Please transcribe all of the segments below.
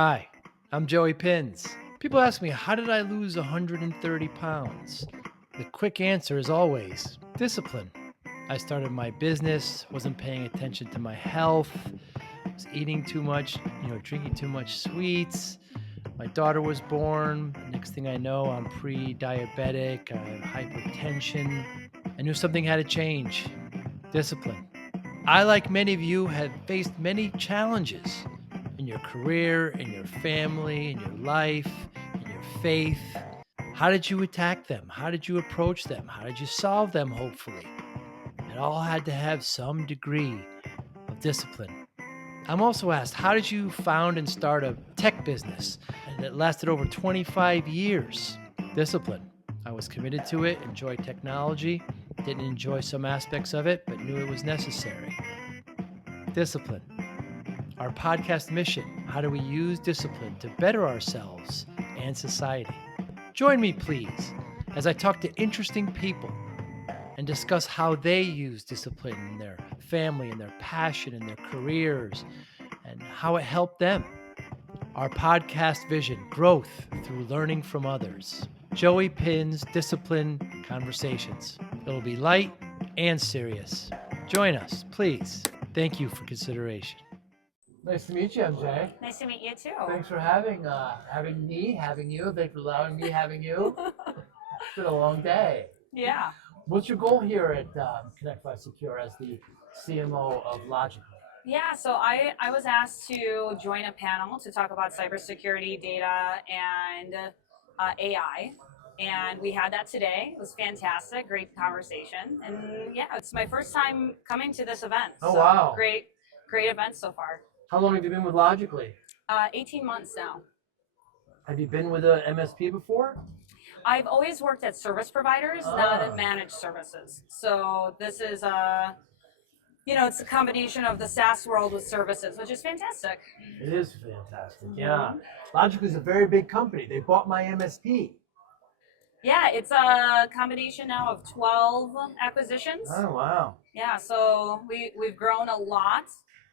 Hi, I'm Joey Pinz. People ask me, how did I lose 130 pounds? The quick answer is always discipline. I started my business, wasn't paying attention to my health, was eating too much, drinking too much sweets. My daughter was born. Next thing I know, I'm pre-diabetic, I have hypertension. I knew something had to change. Discipline. I, like many of you, have faced many challenges in your career, in your family, in your life, in your faith. How did you attack them? How did you approach them? How did you solve them, hopefully? It all had to have some degree of discipline. I'm also asked, how did you found and start a tech business and it lasted over 25 years? Discipline. I was committed to it, enjoyed technology, didn't enjoy some aspects of it, but knew it was necessary. Discipline. Our podcast mission: how do we use discipline to better ourselves and society? Join me, please, as I talk to interesting people and discuss how they use discipline in their family, in their passion, in their careers, and how it helped them. Our podcast vision: growth through learning from others. Joey Pinz Disciple Conversations. It'll be light and serious. Join us, please. Thank you for consideration. Nice to meet you, MJ. Nice to meet you too. Thanks for having you. Thanks for allowing me having you. It's been a long day. Yeah. What's your goal here at Connect by Secure as the CMO of Logical? Yeah, so I was asked to join a panel to talk about cybersecurity, data, and AI. And we had that today. It was fantastic, great conversation. And yeah, it's my first time coming to this event. Oh, wow. Great event so far. How long have you been with Logically? 18 months now. Have you been with a MSP before? I've always worked at service providers, not at managed services. So this is it's a combination of the SaaS world with services, which is fantastic. It is fantastic, yeah. Logically is a very big company. They bought my MSP. Yeah, it's a combination now of 12 acquisitions. Oh, wow. Yeah, so we've grown a lot,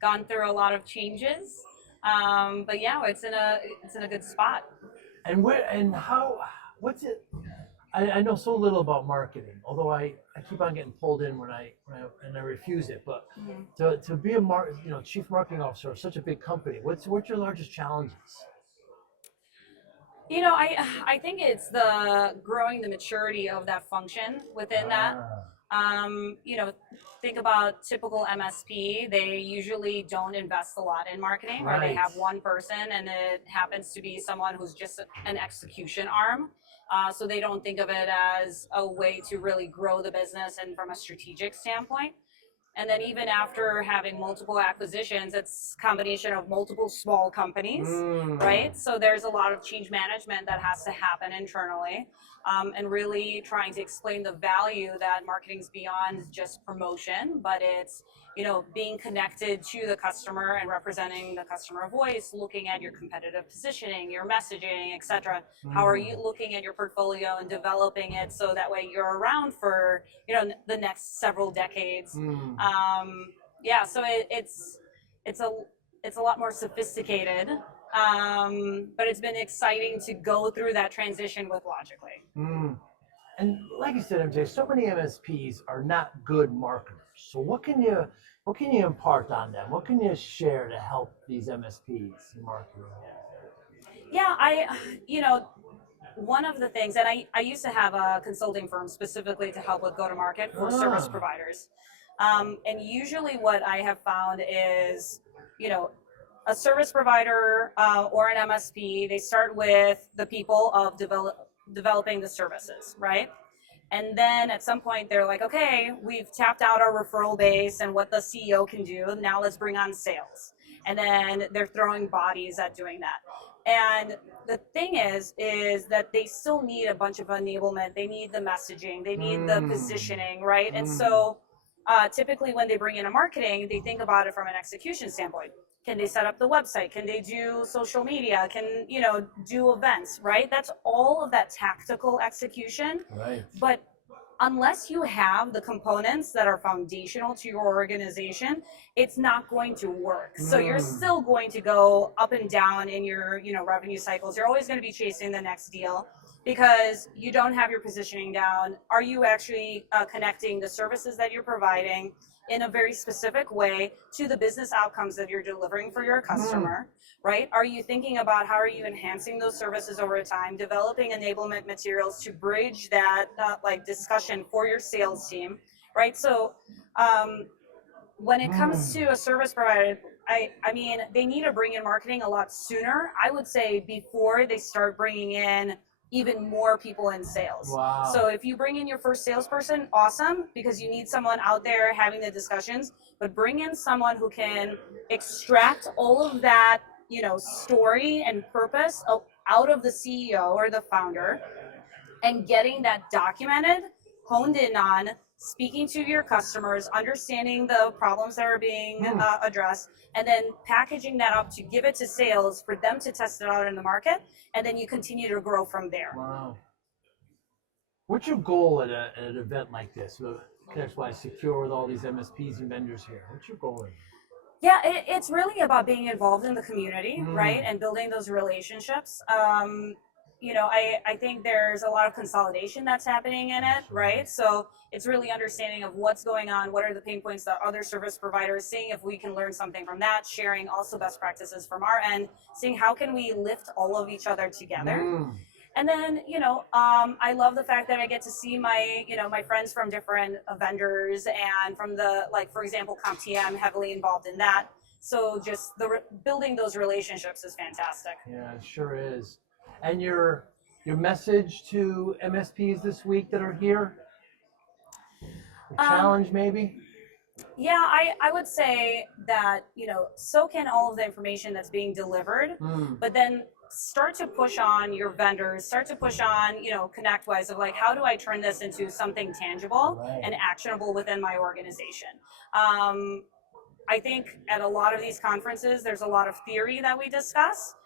gone through a lot of changes, but yeah, it's in a good spot. And what's it? I know so little about marketing, although I keep on getting pulled in when I refuse it. But to be a chief marketing officer of such a big company, what's your largest challenges? I think it's the growing the maturity of that function within that. Think about typical MSP. They usually don't invest a lot in marketing, or they have one person and it happens to be someone who's just an execution arm. So they don't think of it as a way to really grow the business and from a strategic standpoint. And then even after having multiple acquisitions, it's a combination of multiple small companies, right? So there's a lot of change management that has to happen internally, and really trying to explain the value that marketing's beyond just promotion, but it's, being connected to the customer and representing the customer voice, looking at your competitive positioning, your messaging, etc. How are you looking at your portfolio and developing it so that way you're around for, the next several decades? So it's a lot more sophisticated, but it's been exciting to go through that transition with Logically. And like you said, MJ, so many MSPs are not good marketers. So what can you impart on them? What can you share to help these MSPs in marketing? Yeah, one of the things, and I used to have a consulting firm specifically to help with go-to-market for service providers. And usually what I have found is, a service provider or an MSP, they start with the people of developing the services, right? And then at some point they're like, okay, we've tapped out our referral base and what the CEO can do. Now let's bring on sales. And then they're throwing bodies at doing that. And the thing is that they still need a bunch of enablement. They need the messaging. They need the positioning, right? And so typically when they bring in a marketing, they think about it from an execution standpoint. Can they set up the website? Can they do social media? Can, do events, right? That's all of that tactical execution. Right. But unless you have the components that are foundational to your organization, it's not going to work. So you're still going to go up and down in your, revenue cycles. You're always going to be chasing the next deal because you don't have your positioning down. Are you actually connecting the services that you're providing in a very specific way to the business outcomes that you're delivering for your customer, right? Are you thinking about how are you enhancing those services over time, developing enablement materials to bridge that discussion for your sales team, right? So when it comes to a service provider, I mean, they need to bring in marketing a lot sooner. I would say before they start bringing in even more people in sales. Wow. So if you bring in your first salesperson, awesome, because you need someone out there having the discussions, but bring in someone who can extract all of that, story and purpose out of the CEO or the founder and getting that documented, honed in on, speaking to your customers, understanding the problems that are being addressed, and then packaging that up to give it to sales for them to test it out in the market, and then you continue to grow from there. Wow. What's your goal at an event like this? That's why secure with all these MSPs and vendors here. What's your goal? Yeah, it's really about being involved in the community, right, and building those relationships. I think there's a lot of consolidation that's happening in it, right? So it's really understanding of what's going on, what are the pain points that other service providers, seeing if we can learn something from that, sharing also best practices from our end, seeing how can we lift all of each other together. And then, I love the fact that I get to see my friends from different vendors and from for example, CompTIA, I'm heavily involved in that. So just building those relationships is fantastic. Yeah, it sure is. And your message to MSPs this week that are here? A challenge maybe? Yeah, I would say that, soak in all of the information that's being delivered, but then start to push on your vendors, start to push on, ConnectWise of how do I turn this into something tangible and actionable within my organization? I think at a lot of these conferences, there's a lot of theory that we discuss,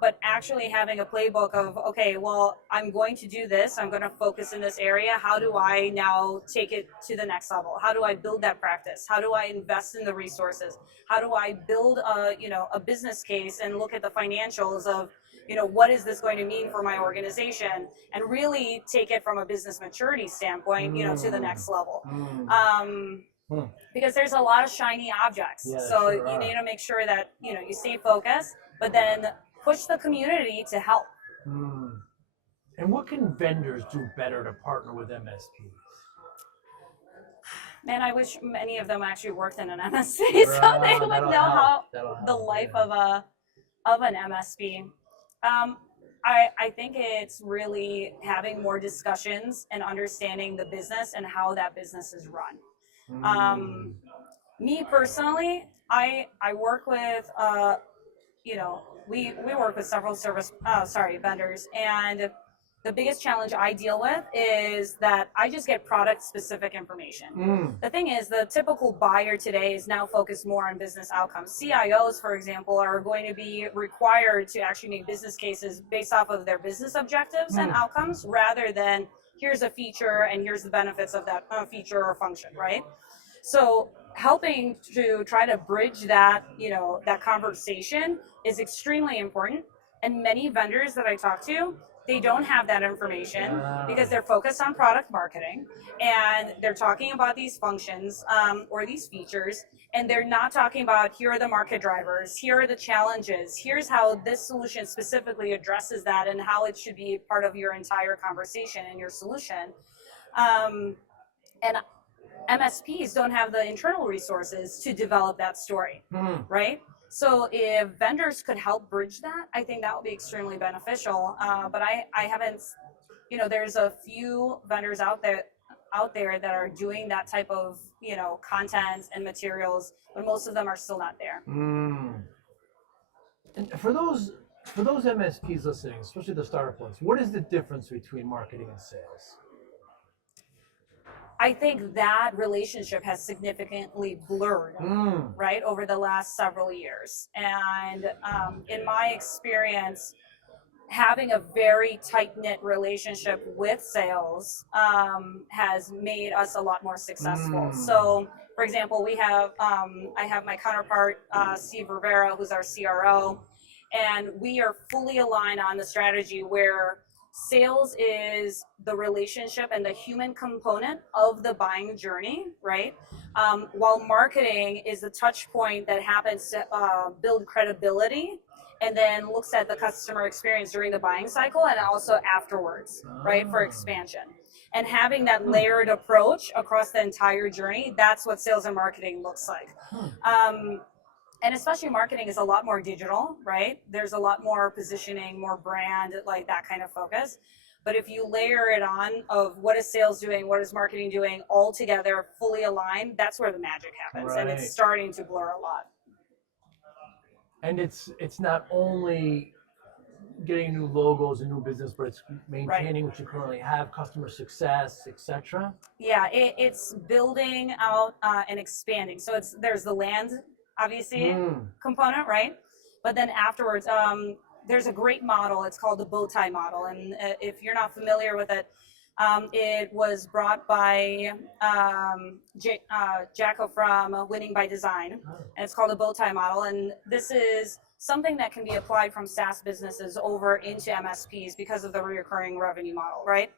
but actually having a playbook of, okay, well, I'm going to do this. I'm going to focus in this area. How do I now take it to the next level? How do I build that practice? How do I invest in the resources? How do I build a business case and look at the financials of, what is this going to mean for my organization, and really take it from a business maturity standpoint, to the next level. Because there's a lot of shiny objects. Yeah, so sure you need to make sure that, you stay focused, but then push the community to help. And what can vendors do better to partner with MSPs? Man, I wish many of them actually worked in an MSP so they would know how the life of an MSP. I think it's really having more discussions and understanding the business and how that business is run. Me personally, I work with we work with several vendors, and the biggest challenge I deal with is that I just get product specific information. The thing is, the typical buyer today is now focused more on business outcomes. CIOs, for example, are going to be required to actually make business cases based off of their business objectives and outcomes, rather than here's a feature and here's the benefits of that feature or function, right? So helping to try to bridge that, that conversation is extremely important. And many vendors that I talk to, they don't have that information because they're focused on product marketing and they're talking about these functions or these features, and they're not talking about here are the market drivers, here are the challenges, here's how this solution specifically addresses that and how it should be part of your entire conversation and your solution. And MSPs don't have the internal resources to develop that story, right? So if vendors could help bridge that, I think that would be extremely beneficial. But I haven't, there's a few vendors out there that are doing that type of, content and materials, but most of them are still not there. And for those MSPs listening, especially the startup ones, what is the difference between marketing and sales? I think that relationship has significantly blurred, right, over the last several years. And in my experience, having a very tight-knit relationship with sales has made us a lot more successful. So, for example, I have my counterpart, Steve Rivera, who's our CRO, and we are fully aligned on the strategy where sales is the relationship and the human component of the buying journey, right? While marketing is the touch point that happens to build credibility and then looks at the customer experience during the buying cycle and also afterwards, right, for expansion. And having that layered approach across the entire journey, that's what sales and marketing looks like. And especially marketing is a lot more digital, right? There's a lot more positioning, more brand, like that kind of focus. But if you layer it on of what is sales doing, what is marketing doing, all together, fully aligned, that's where the magic happens. Right. And it's starting to blur a lot. And it's not only getting new logos and new business, but it's maintaining what you currently have, customer success, etc. Yeah, it's building out and expanding. So there's the land, obviously, component, right? But then afterwards, there's a great model. It's called the Bowtie Model, and if you're not familiar with it, it was brought by Jacko from Winning by Design, and it's called the Bowtie Model. And this is something that can be applied from SaaS businesses over into MSPs because of the recurring revenue model, right?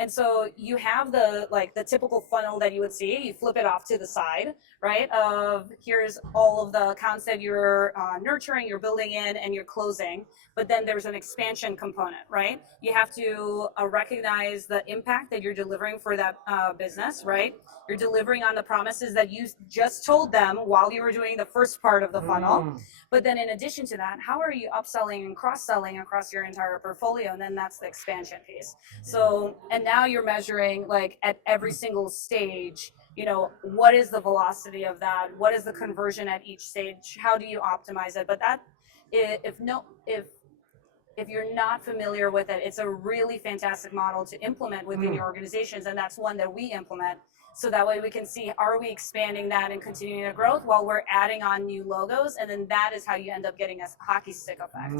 And so you have the typical funnel that you would see. You flip it off to the side, right? Of here's all of the accounts that you're nurturing, you're building in, and you're closing. But then there's an expansion component, right? You have to recognize the impact that you're delivering for that business, right? You're delivering on the promises that you just told them while you were doing the first part of the funnel. But then in addition to that, how are you upselling and cross-selling across your entire portfolio? And then that's the expansion piece. So, and now you're measuring like at every single stage, you know, what is the velocity of that? What is the conversion at each stage? How do you optimize it? But that, if you're not familiar with it, it's a really fantastic model to implement within your organizations. And that's one that we implement. So that way we can see, are we expanding that and continuing the growth while we're adding on new logos? And then that is how you end up getting a hockey stick effect.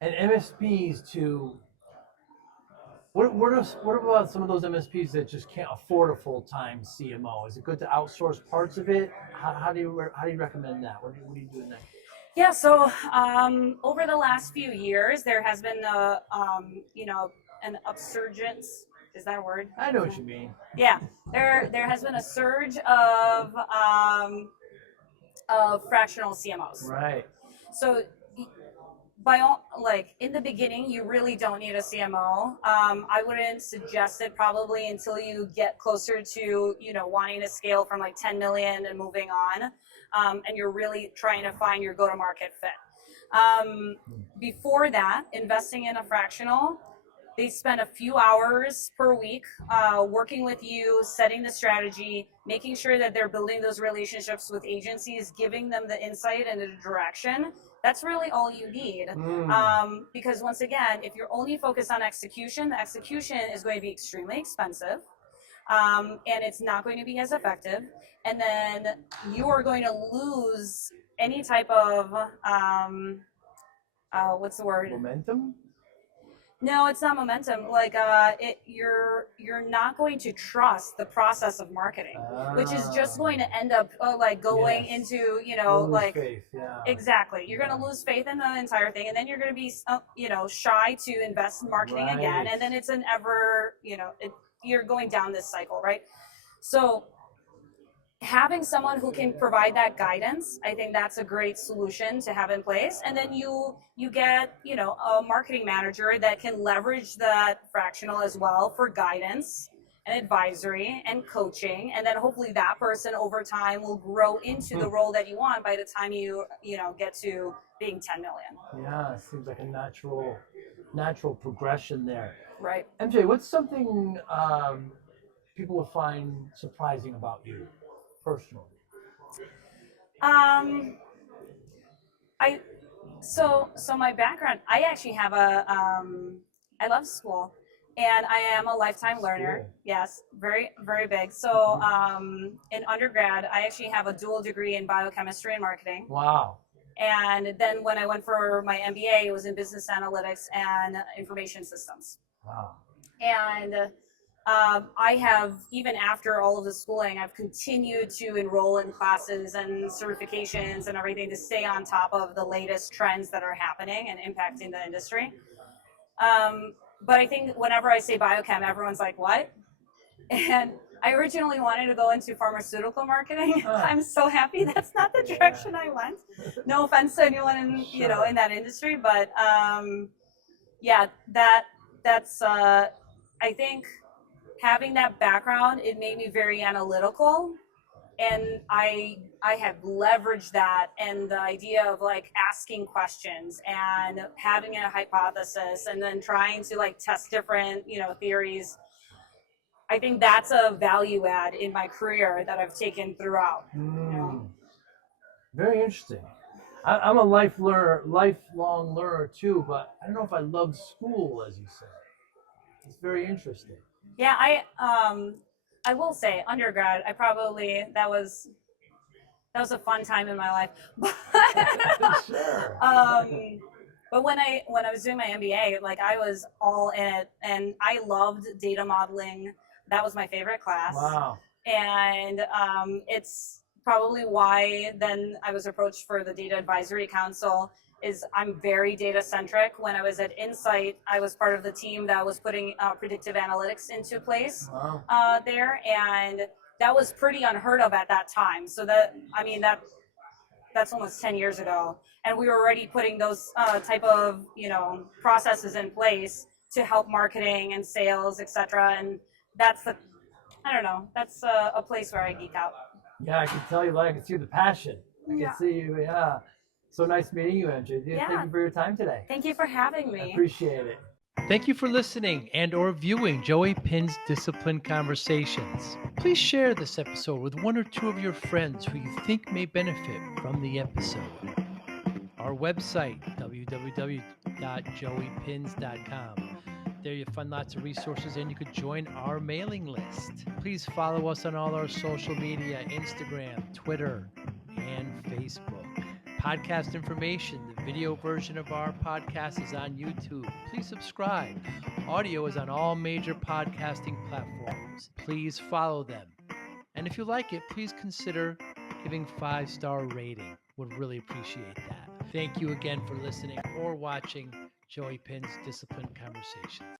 And MSPs too. What about some of those MSPs that just can't afford a full-time CMO? Is it good to outsource parts of it? How do you recommend that? What do you do next? Yeah, so over the last few years, there has been an upsurgence. Is that a word? I know what you mean. Yeah, there has been a surge of fractional CMOs. Right. So in the beginning, you really don't need a CMO. I wouldn't suggest it probably until you get closer to, wanting to scale from like 10 million and moving on. And you're really trying to find your go-to-market fit. Before that, investing in a fractional, they spend a few hours per week working with you, setting the strategy, making sure that they're building those relationships with agencies, giving them the insight and the direction. That's really all you need. Because once again, if you're only focused on execution, the execution is going to be extremely expensive. And it's not going to be as effective. And then you are going to lose any type of, what's the word? Momentum? No, it's not momentum. Like you're not going to trust the process of marketing, which is just going to end up going into faith. Yeah. Exactly. You're going to lose faith in the entire thing, and then you're going to be shy to invest in marketing again, and then it's an ever you're going down this cycle, right? So having someone who can provide that guidance, I think that's a great solution to have in place. And then you get, a marketing manager that can leverage that fractional as well for guidance and advisory and coaching. And then hopefully that person over time will grow into the role that you want by the time you get to being 10 million. Yeah, it seems like a natural progression there. Right. MJ, what's something people will find surprising about you personally? So my background, I actually have I love school, and I am a lifetime learner. Cool. Yes, very, very big. So in undergrad, I actually have a dual degree in biochemistry and marketing. Wow. And then when I went for my MBA, it was in business analytics and information systems. Wow. And I have, even after all of the schooling, I've continued to enroll in classes and certifications and everything to stay on top of the latest trends that are happening and impacting the industry. But I think whenever I say biochem, everyone's like, what? And I originally wanted to go into pharmaceutical marketing. I'm so happy that's not the direction I went. No offense to anyone in, in that industry, but that's I think having that background, it made me very analytical, and I have leveraged that and the idea of like asking questions and having a hypothesis and then trying to like test different theories. I think that's a value add in my career that I've taken throughout. Very interesting. I'm a lifelong learner too, but I don't know if I love school, as you say. It's very interesting. Yeah, I will say undergrad, that was a fun time in my life. Sure. But when I was doing my MBA, like I was all in it, and I loved data modeling. That was my favorite class. Wow. And it's probably why then I was approached for the Data Advisory Council. Is I'm very data centric. When I was at Insight, I was part of the team that was putting predictive analytics into place. Wow. There, and that was pretty unheard of at that time. So that's almost 10 years ago, and we were already putting those type of processes in place to help marketing and sales, etc. And that's a place where I geek out. Yeah, I can tell you, I can see the passion. I can see you. Yeah. So nice meeting you, MJ. Yeah. Thank you for your time today. Thank you for having me. I appreciate it. Thank you for listening and or viewing Joey Pinz Disciple Conversations. Please share this episode with one or two of your friends who you think may benefit from the episode. Our website, www.joeypinz.com. There you'll find lots of resources and you could join our mailing list. Please follow us on all our social media, Instagram, Twitter, and Facebook. Podcast information, the video version of our podcast is on YouTube. Please subscribe. Audio is on all major podcasting platforms. Please follow them. And if you like it, please consider giving 5-star rating. Would really appreciate that. Thank you again for listening or watching Joey Pinz Disciple Conversations.